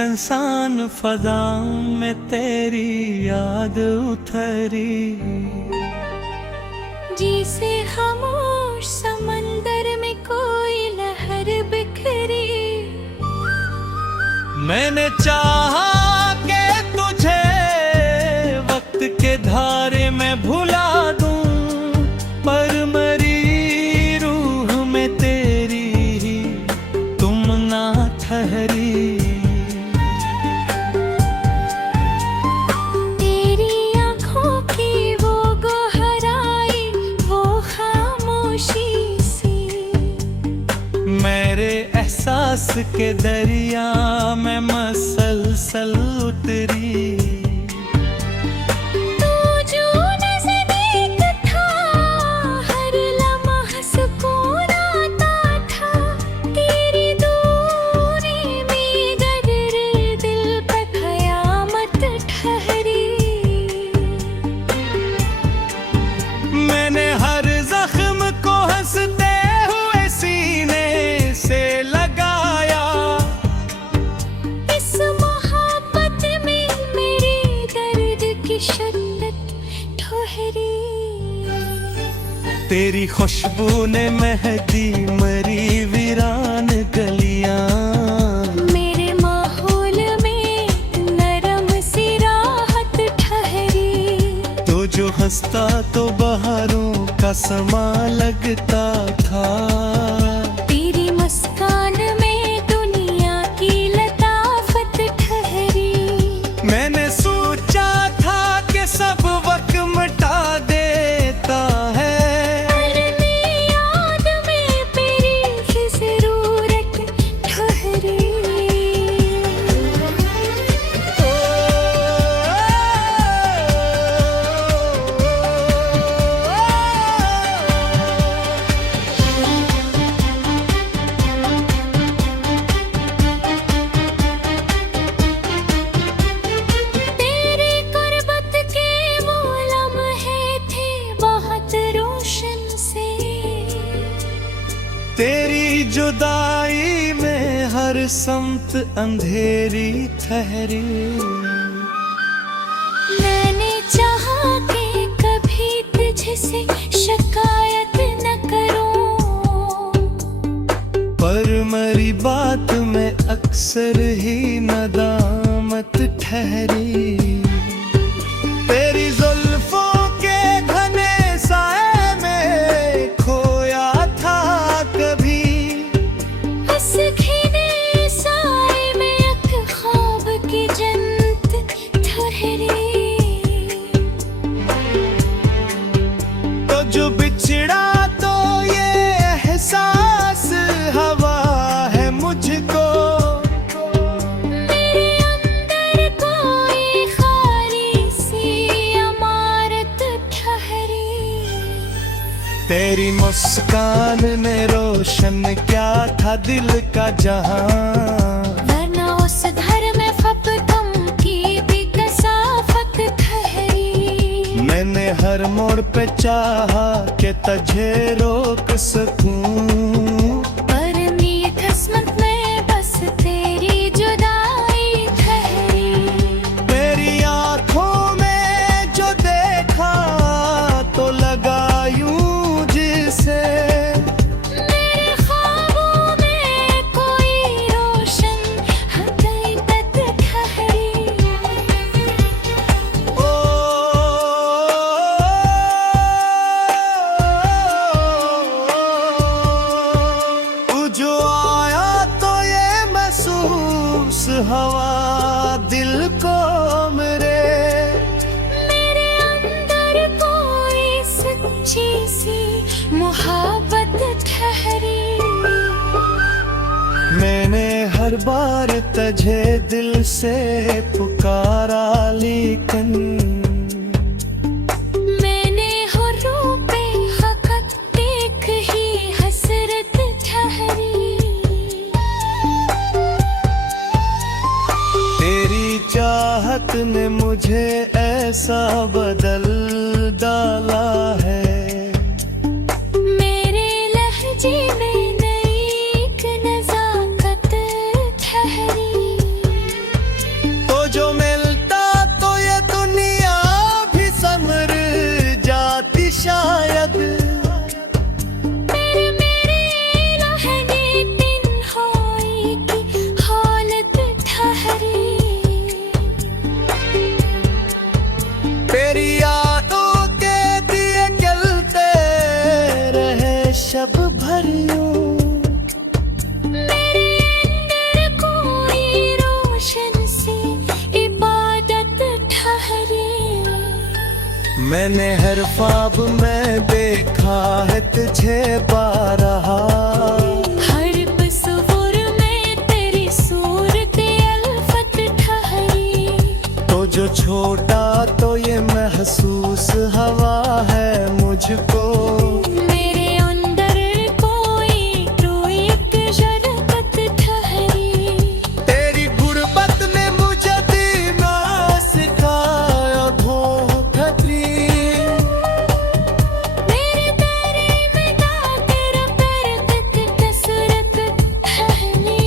इंसान फजाओं में तेरी याद उतरी, जिसे खामोश समंदर में कोई लहर बिखरी। मैंने चाहा कि तुझे वक्त के धारे में भुला दूं, पर मरी रूह में तेरी तुम ना ठहरी। तेरी आंखों की वो गोहराई, वो खामोशी सी, मेरे एहसास के दरिया में मसलसल उतरी। तू जो नज़दीक था, हर लम्हा सुकून आता था। तेरी दूरी में गदर दिल पे क़यामत ठहरी। मैंने हर जख्म को हंसते हुए सीने से लगाया, इस मोहब्बत में मेरे दर्द की शिद्दत ठहरी। तेरी खुशबू ने महकी मरी वीरान गलियां, मेरे माहौल में नरम सी राहत ठहरी। तो जो हंसता तो बहारों का समा लगता था। तेरी मुस्कान में दुनिया की लताफत ठहरी। मैंने सोचा था कि सब वक्त मिटा देता है, अपनी याद में मेरी ही ज़रूरत ठहरी। तेरे गुर्बत के वो लम्हे थे बहुत रोशन से। तेरी जुदाई में हर समत अंधेरी ठहरी। मैंने चाहा कि कभी तुझसे शिकायत न करूं, पर मरी बात में अक्सर ही नदामत ठहरी। तेरी जुल्फों के घने साए में खोया था कभी, हंस घिरे साए में एक ख्वाब की जन्नत ठहरी। तो जो बिछड़ा तो ये एहसास हवा है मुझको, मेरे अंदर कोई खाली सी इमारत ठहरी। तेरी मुस्कान ने रोशन क्या था दिल का जहां, वरना उस घर में फपतम की भी कसाफत ठहरी। मैंने हर मोड़ पे चाहा कि तुझे रोक सकूं, पर नीयत किस्मत में बस तेरी जुदाई ठहरी। मेरी आंखों में जो देखा तो लगा यूं जिसे, मेरे ख्वाबों में कोई रोशन हकीकत ठहरी। ओ तू जो आया तो ये महसूस हवा दिल को मेरे अंदर कोई सच्ची सी मोहब्बत ठहरी। मैंने हर बार तुझे दिल से पुकारा, लेकिन मैंने हुर्रों पे फकत एक ही हसरत ठहरी। तेरी चाहत ने मुझे ऐसा बदल डाला है, मेरे लहजे में नई एक नजाकत ठहरी। मैंने हर ख्वाब में देखा है तुझे बारहा, हर तस्वीर में तेरी सूरत अल्फत ठहरी। तो जो छोटा तो ये महसूस हवा है मुझको, मेरे अंदर कोई तो एक शरकत ठहरी। तेरी गुर्बत ने मुझे जीना सिखाया धोखती, मेरे तेरे में गा तेरा करकत कसरत ठहरी।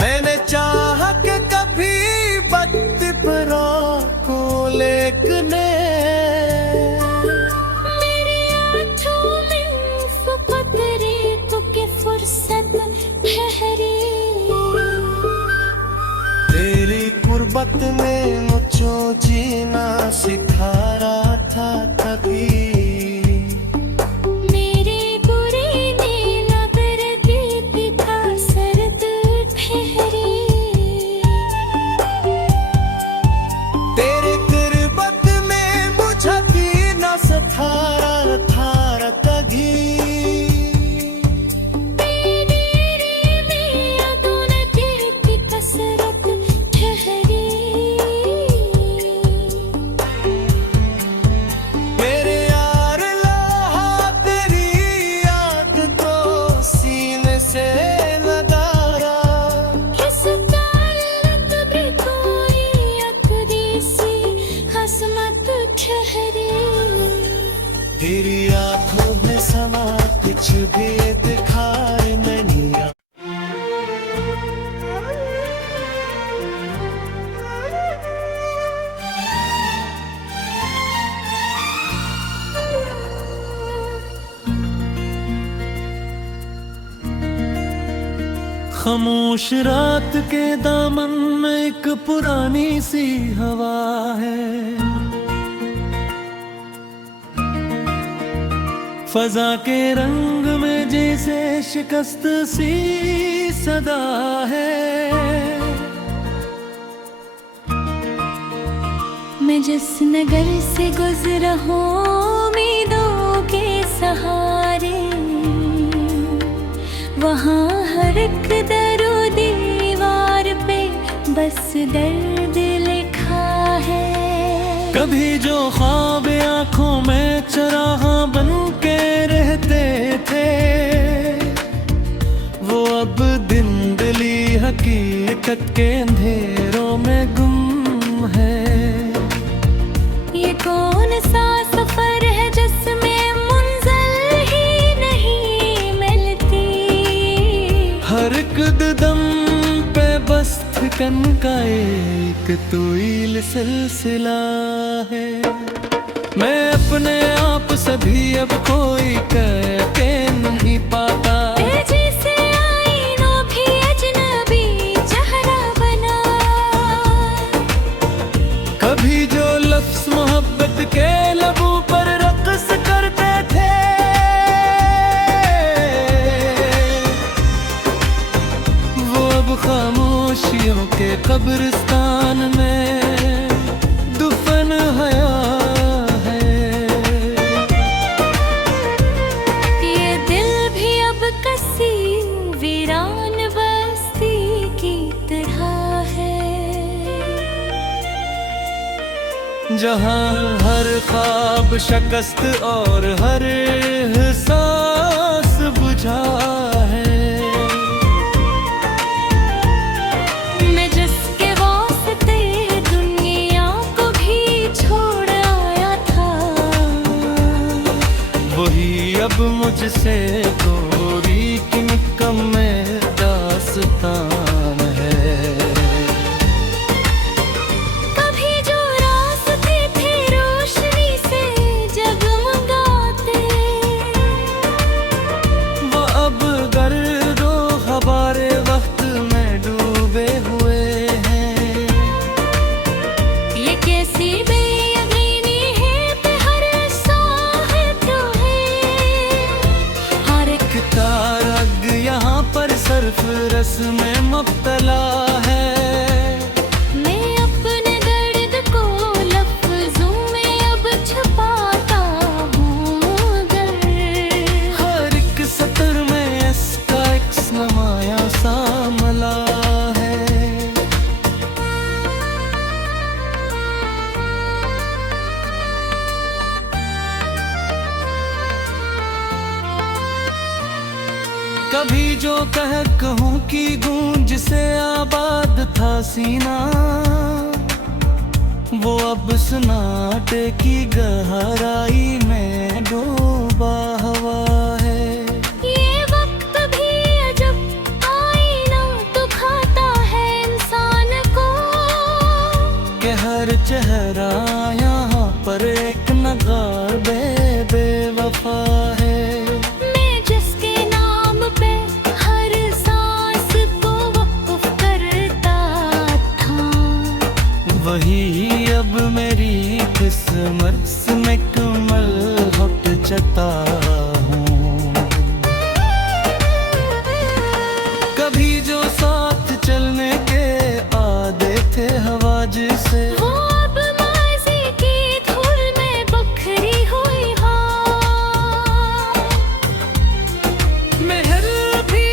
मैंने चाहा कि कभी वक्त पर आंखों लेकने, मेरे आँखों में फकत रेतों की फुर्सत ठहरी। तेरी गुर्बत ने मुझको जीना सिखा रहा था तभी, मेरे बुरे ने नजर देती था सरद ठहरी। तेरे गुर्बत में मुझे जीना सिखा रहा था तभी, मेरे यार लोहा तेरी याद तो सीने से लगा रहा, तेरी आंखों में समा कुछ भी दिखार नहीं आ। खामोश रात के दामन में एक पुरानी सी हवा है, फजा के रंग में जैसे शिकस्त सी सदा है। मैं जिस नगर से गुजरा हूँ उम्मीदों के सहारे, वहाँ हर एक दरो दीवार पे बस दर्द लिखा है। कभी जो ख्वाब आंखों में चराहा बन के रहते थे, वो अब दिनदली हकीकत के अंधेरों में गुम है। ये कौन सा सफर है जिसमें मंजिल ही नहीं मिलती, हर एक दम पे बस थकन का एक तवील सिलसिला है। मैं अपने आप से भी अब कोई कह के नहीं पाता, जैसे आईना भी अजनबी चेहरा बना। कभी जो लफ्ज़ मोहब्बत के लबों पर रक़्स करते थे, वो अब खामोशियों के कब्रिस्तान में दुफन हया है। ये दिल भी अब कसी वीरान बस्ती की तरह है, जहाँ हर ख्वाब शिकस्त और हर एहसास बुझा है। मैं जिसके वास्ते दुनिया को भी छोड़ आया था, वही अब मुझसे गोरी की निकम्मे दास्तान है। कभी जो रास्ते थे रोशनी से जगमगाते, वो अब गर्दो ग़बारे वक्त में डूबे हुए हैं। ये कैसी बेयकीनी है कि हर साह तो है, हर एक तारा गया रस में मुब्तला है। मैं अपने दर्द को लफ्जों में अब छुपाता हूँ, मगर हर एक सतर में इसका एक नमाया सा मला है। कभी जो कहूँ की गूंज से आबाद था सीना, वो अब सन्नाटे की गहराई में डूबा हुआ है। ये वक्त भी अजब आईना तो खाता है इंसान को, कि हर चेहरा यहाँ पर एक नगार बेवफा है। मैं जिसके नाम पे हर सांस को वक्फ करता था, वही अब मेरी किस्मत में कमल हट चता हूँ। कभी जो साथ चलने के आदे थे हवाज से, वो अब माज़ी की धूल में बखरी हुई हाँ। मेहर भी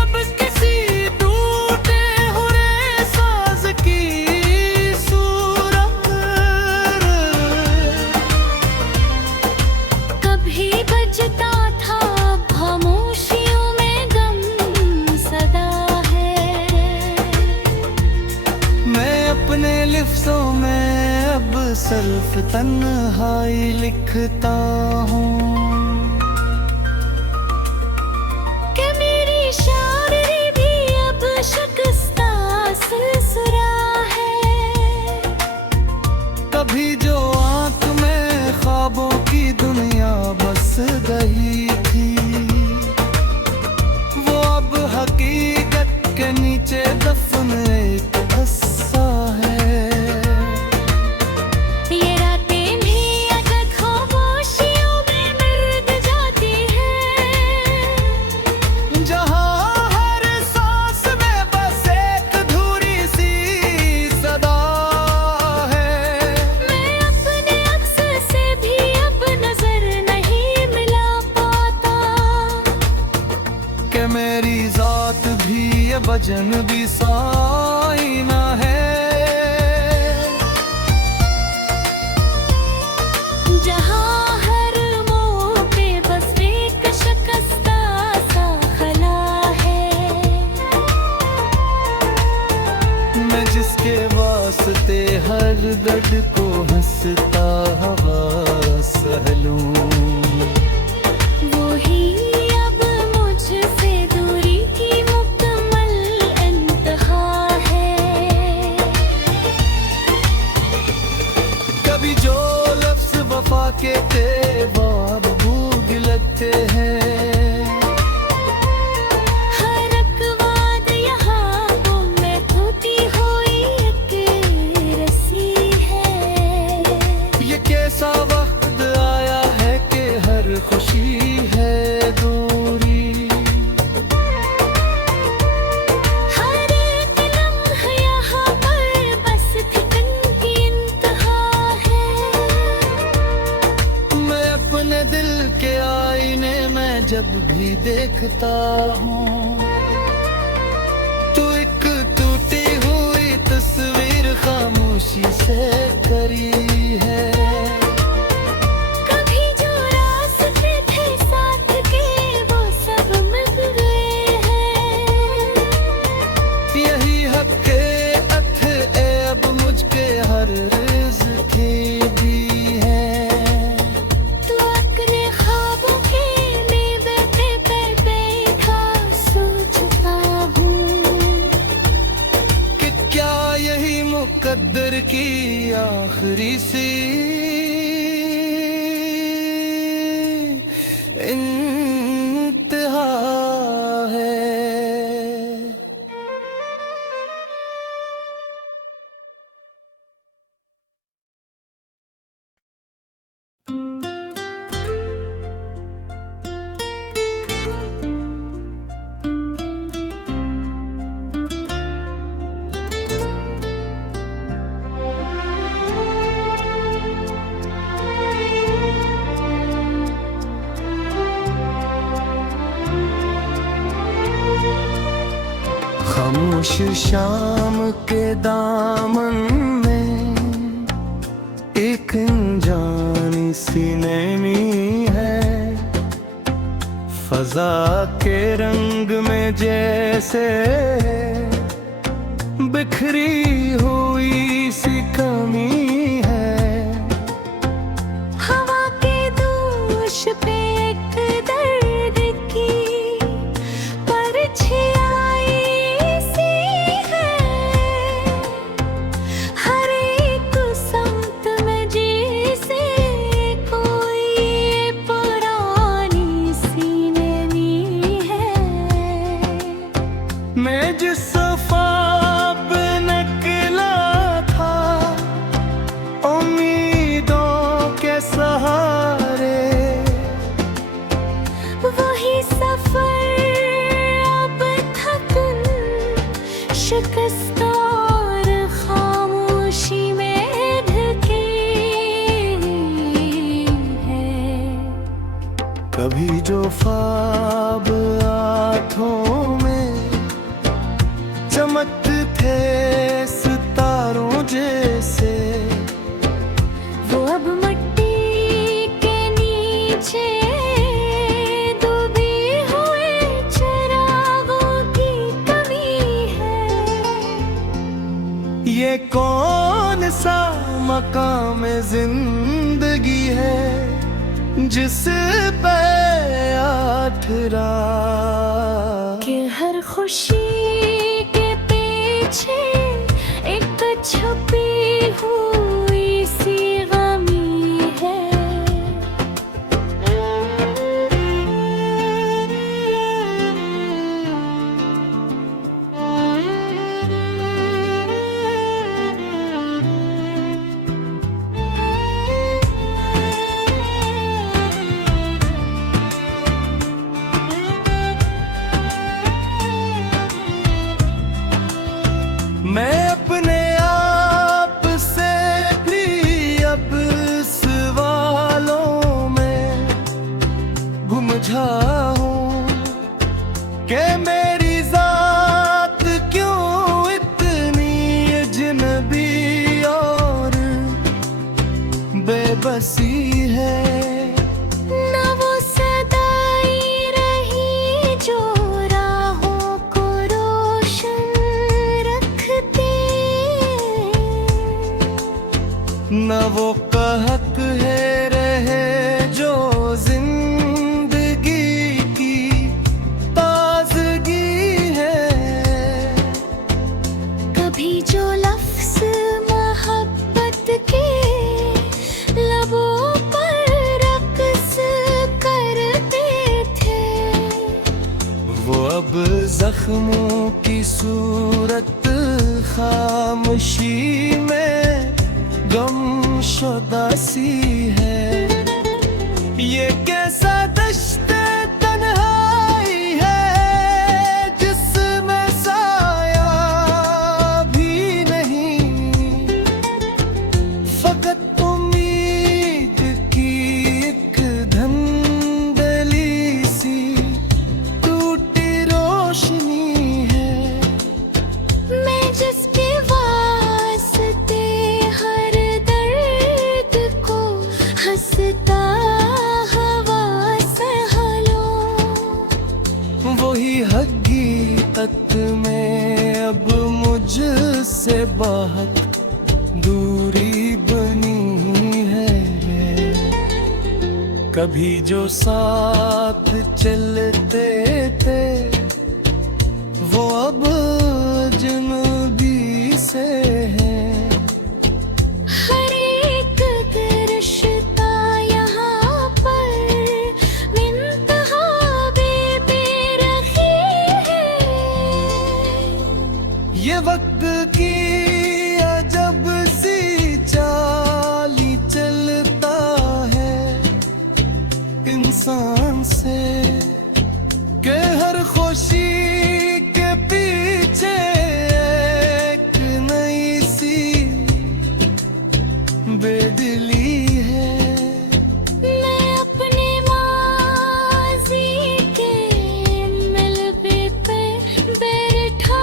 अब किसी टूटे हुए साज की सूरत। कभी बजता था खामोशियों में गम सदा है। मैं अपने लिफ्ज़ों में अब सिर्फ तन्हाई लिखता हूँ। कि मेरी शायरी भी अब शिकस्ता सिलसिला है। कभी जो आंख में ख्वाबों की दुनिया बस गई थी, वो अब हकीकत के नीचे दफन एक अस्सा है। ये रातें भी अगर खामोशियों में मर्द जाती हैं, जहाँ हर सांस में बस एक अधूरी सी सदा है। मैं अपने अक्स से भी अब नजर नहीं मिला पाता, कि मेरी जात भी ये वजन भी साइना है। जहाँ हर मोड़ पे बस एक शिकस्ता सा खला है। मैं जिसके वास्ते हर दर्द को हंसता हवा सहलूं, वो ही अब मुझसे दूरी की मुकम्मल इंतहा है। कभी जो लफ्ज़ वफा के थे वो अब भूग लगते हैं। हर एक वाद यहाँ वो मैं टूटी हुई एक रस्सी है। ये कैसा वक्त आया है कि हर खुशी है दूरी। हर एक लम्हा यहाँ पर बस फिक्र की इंतहा है। मैं अपने दिल के आईने में जब भी देखता हूँ, तो एक टूटी हुई तस्वीर खामोशी से करी है। कभी जो रास्ते थे साथ के वो सब मिट गए हैं। यही हक के अथ ए अब मुझके हर रिज़्क़ी भी है। तो अपने ख्वाबों के मेवे पे बैठा सोचता हूँ, कि क्या यही मुकद्दर की आखिरी सी इंतहा है। खामोश शाम के दामन में एक अनजानी सी नैनी है, फजा के रंग में जैसे बिखरी हुई सी कमी है। हवा के दोष पे एक दर्द की परछाई सी है, हर एक समत में जैसे कोई पुरानी सी नैनी है। मैं जिस ख्वाब निकला था उम्मीदों के सहारे, वही सफर अब थकन शिकस्त और खामोशी में ढके है। कभी जो ख्वाब आँखों में चमकते थे सितारों जैसे, वो अब मिट्टी के नीचे डूबे हुए चिरागों की कमी है। ये कौन सा मकाम जिंदगी है जिस पे आठरा कि हर खुशी के पीछे एक छुपी हुई सी गमी है। मैं अपने आप से भी अब सवालों में गुम जाऊं कि मेरी जात क्यों इतनी अजनबी और बेबसी है। न वो सदाई रही जो राहों को रोशन रखती, न वो कहक है रहे जो जिंदगी की ताजगी है। कभी जो लफ्ज़ मोहब्बत के लबों पर रक्स करते थे, वो अब जख्मों की सूरत खामोशी में गमशुदा सी है। ये कैसा दश्ते तन्हाई है जिसमें साया भी नहीं, फकत उम्मीद की एक धंधली सी टूटी रोशनी है। मैं जिसके वास्ते हर दर्द को हंसता हवा सहलो, वही हकीकत में अब मुझसे बहुत दूरी बनी है। कभी जो साथ चलते थे वो अब अजनबी से है। हर एक रिश्ता यहाँ पर इंतहा बेरखी है। ये वक्त की अजब सी चाली चलता है इंसान से, के हर खुशी के पीछे एक नई सी बेदिली है। मैं अपने माज़ी के मिलबे पे बैठा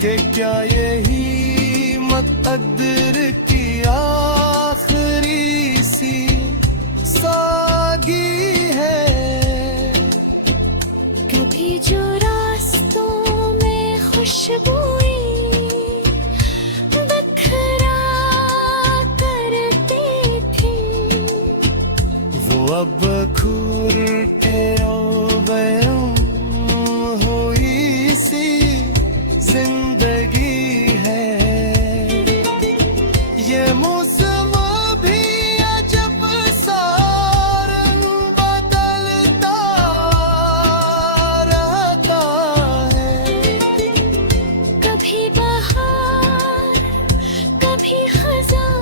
कि क्या यही मुक़द्दर की आखिरी सी सागी है। कभी जो रास्तों में खुशबुएं बखरा करती थी, वो अब खूर के रोबयों हुई सी जिंदगी है। ये मौसम भी अजब सा रंग बदलता रहता है। कभी बहार कभी खज़ां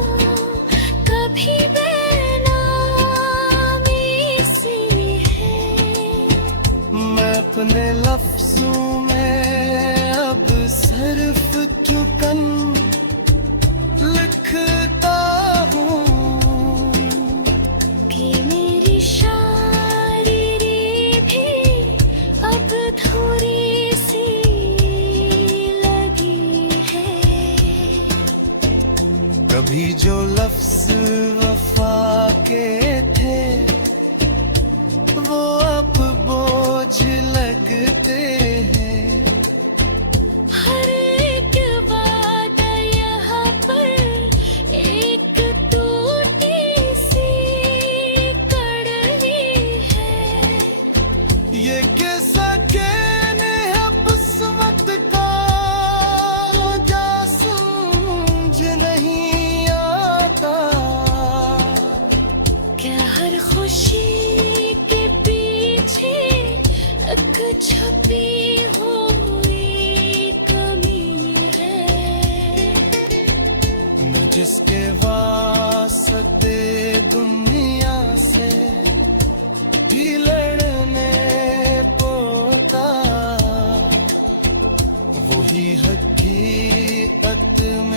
कभी बेनामी सी है। मैं अपने लफ्जों में अब सिर्फ ठुकन लिखता हूँ कि मेरी शायरी भी अब थोड़ी सी लगी है। कभी जो लफ्ज वफा के थे वो अब बोझ लगते हैं। हर एक वादा यहाँ पर एक टूटी सी कड़वी है। ये किस्सा कहने है किस्मत का जा समझ नहीं आता। क्या हर खुशी के पीछे एक छुपी हुई कमी है। मैं जिसके वास्ते दुनिया से भी लड़ने पोता, वही हकीकत में